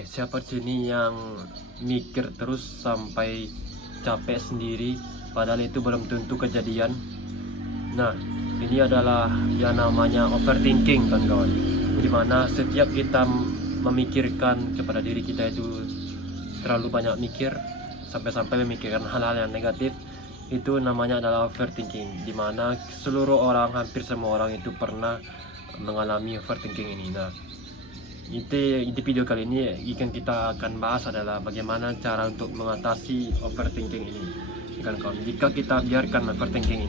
Siapa di sini yang mikir terus sampai capek sendiri, padahal itu belum tentu kejadian. Nah, ini adalah yang namanya overthinking kan kawan. Dimana setiap kita memikirkan kepada diri kita itu terlalu banyak mikir, sampai-sampai memikirkan hal-hal yang negatif, itu namanya adalah overthinking. Dimana seluruh orang, hampir semua orang itu pernah mengalami overthinking ini. Nah, di video kali ini ikan kita akan bahas adalah bagaimana cara untuk mengatasi overthinking ini. Jika kita biarkan overthinking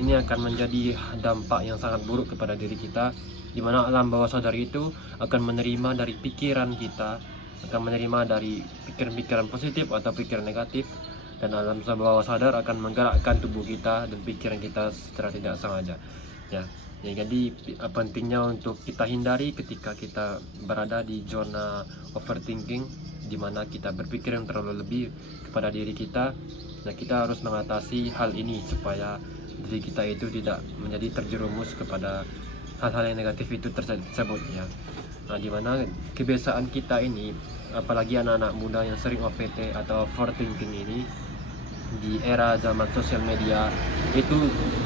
ini akan menjadi dampak yang sangat buruk kepada diri kita, di mana alam bawah sadar itu akan menerima dari pikiran kita, akan menerima dari pikiran-pikiran positif atau pikiran negatif, dan alam bawah sadar akan menggerakkan tubuh kita dan pikiran kita secara tidak sengaja. Jadi pentingnya untuk kita hindari ketika kita berada di zona overthinking, di mana kita berpikir yang terlalu lebih kepada diri kita. Nah, kita harus mengatasi hal ini supaya diri kita itu tidak menjadi terjerumus kepada hal-hal yang negatif itu tersebut ya. Nah, di mana kebiasaan kita ini, apalagi anak-anak muda yang sering OVT atau overthinking ini, di era zaman sosial media itu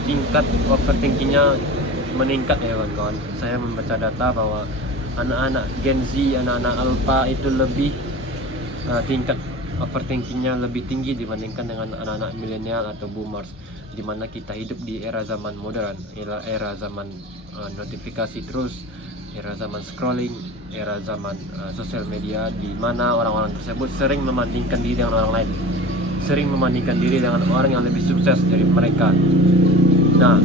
tingkat overthinkingnya meningkat ya kawan-kawan. Saya membaca data bahwa anak-anak Gen Z, anak-anak Alpha itu lebih tingkat overthinkingnya lebih tinggi dibandingkan dengan anak-anak milenial atau boomers, dimana kita hidup di era zaman modern, era zaman notifikasi terus, era zaman scrolling, era zaman sosial media, di mana orang-orang tersebut sering membandingkan diri dengan orang lain, sering membandingkan diri dengan orang yang lebih sukses dari mereka. Nah,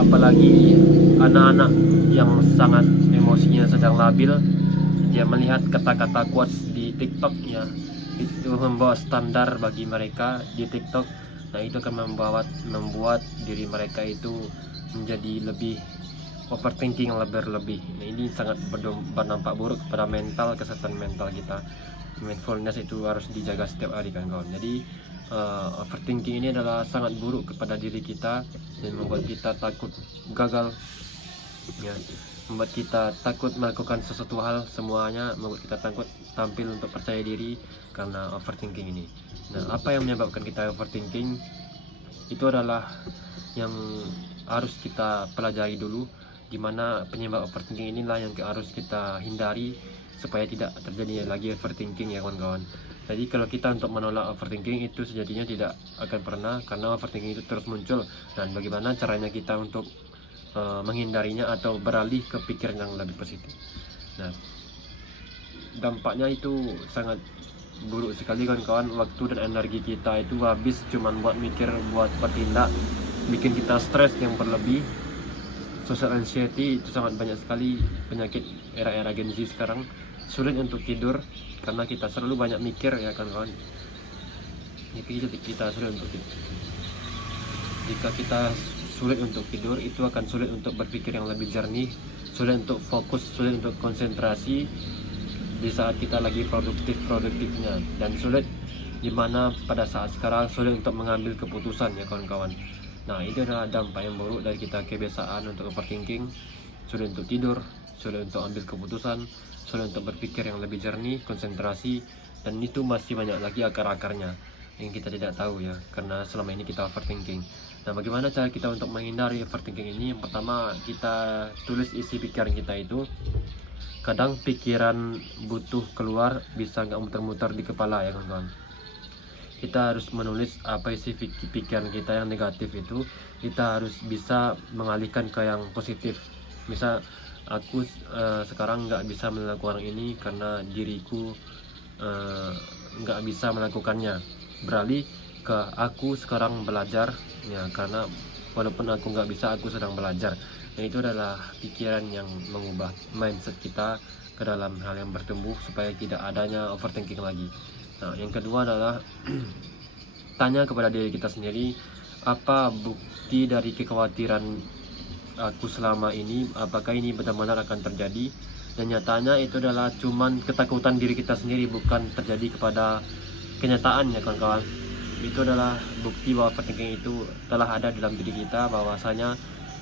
apalagi anak-anak yang sangat emosinya sedang labil, dia melihat kata-kata quotes di TikTok ya, itu membawa standar bagi mereka di TikTok. Nah, itu akan membuat diri mereka itu menjadi lebih overthinking lebih. Nah, ini sangat berdampak buruk pada kesehatan mental kita. Mindfulness itu harus dijaga setiap hari kan kawan. Jadi overthinking ini adalah sangat buruk kepada diri kita dan membuat kita takut gagal ya, membuat kita takut melakukan sesuatu hal, semuanya membuat kita takut tampil untuk percaya diri karena overthinking ini. Nah, apa yang menyebabkan kita overthinking itu adalah yang harus kita pelajari dulu, dimana penyebab overthinking inilah yang harus kita hindari supaya tidak terjadi lagi overthinking ya kawan-kawan. Jadi kalau kita untuk menolak overthinking itu sejatinya tidak akan pernah, karena overthinking itu terus muncul. Dan bagaimana caranya kita untuk menghindarinya atau beralih ke pikiran yang lebih positif. Nah, dampaknya itu sangat buruk sekali kawan-kawan. Waktu dan energi kita itu habis cuman buat mikir, buat bertindak, bikin kita stres yang berlebih. Social anxiety itu sangat banyak sekali penyakit era-era Gen Z sekarang. Sulit untuk tidur karena kita selalu banyak mikir ya kawan-kawan. Kita sulit untuk tidur. Jika kita sulit untuk tidur, itu akan sulit untuk berpikir yang lebih jernih, sulit untuk fokus, sulit untuk konsentrasi di saat kita lagi produktifnya, dan sulit dimana pada saat sekarang sulit untuk mengambil keputusan ya kawan-kawan. Nah, itu adalah dampak yang buruk dari kita kebiasaan untuk overthinking. Sulit untuk tidur, sulit untuk ambil keputusan, sulit untuk berpikir yang lebih jernih, konsentrasi, dan itu masih banyak lagi akar-akarnya yang kita tidak tahu ya, karena selama ini kita overthinking. Nah, bagaimana cara kita untuk menghindari overthinking ini? Yang pertama, kita tulis isi pikiran kita itu. Kadang pikiran butuh keluar, bisa nggak muter-muter di kepala ya kawan-kawan. Kita harus menulis apa isi pikiran kita yang negatif itu, kita harus bisa mengalihkan ke yang positif. Misal, aku sekarang nggak bisa melakukan ini karena diriku nggak bisa melakukannya. Beralih ke aku sekarang belajar ya, karena walaupun aku nggak bisa, aku sedang belajar. Nah, itu adalah pikiran yang mengubah mindset kita ke dalam hal yang bertumbuh supaya tidak adanya overthinking lagi. Nah, yang kedua adalah tanya kepada diri kita sendiri, apa bukti dari kekhawatiran aku selama ini, apakah ini benar-benar akan terjadi? Dan nyatanya itu adalah cuman ketakutan diri kita sendiri, bukan terjadi kepada kenyataan ya kawan-kawan. Itu adalah bukti bahwa overthinking itu telah ada dalam diri kita, bahwasanya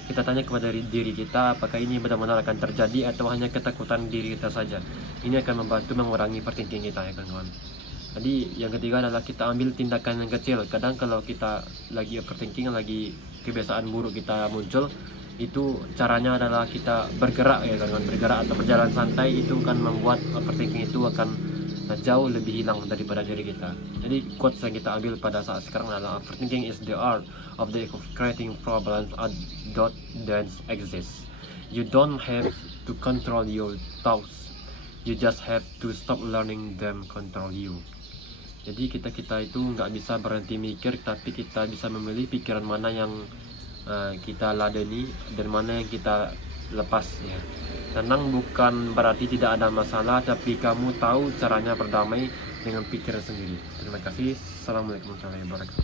kita tanya kepada diri kita, apakah ini benar-benar akan terjadi atau hanya ketakutan diri kita saja. Ini akan membantu mengurangi overthinking kita ya kawan-kawan. Jadi yang ketiga adalah kita ambil tindakan yang kecil. Kadang kalau kita lagi overthinking, lagi kebiasaan buruk kita muncul, itu caranya adalah kita bergerak ya kawan-kawan. Bergerak atau berjalan santai itu kan membuat overthinking itu akan jauh lebih hilang daripada diri kita. Jadi quotes yang kita ambil pada saat sekarang adalah overthinking is the art of creating problems that don't exist. You don't have to control your thoughts. You just have to stop learning them control you. Jadi kita itu nggak bisa berhenti mikir, tapi kita bisa memilih pikiran mana yang kita ladeni dan mana yang kita lepas ya. Tenang bukan berarti tidak ada masalah, tapi kamu tahu caranya berdamai dengan pikiran sendiri. Terima kasih. Assalamualaikum warahmatullahi wabarakatuh.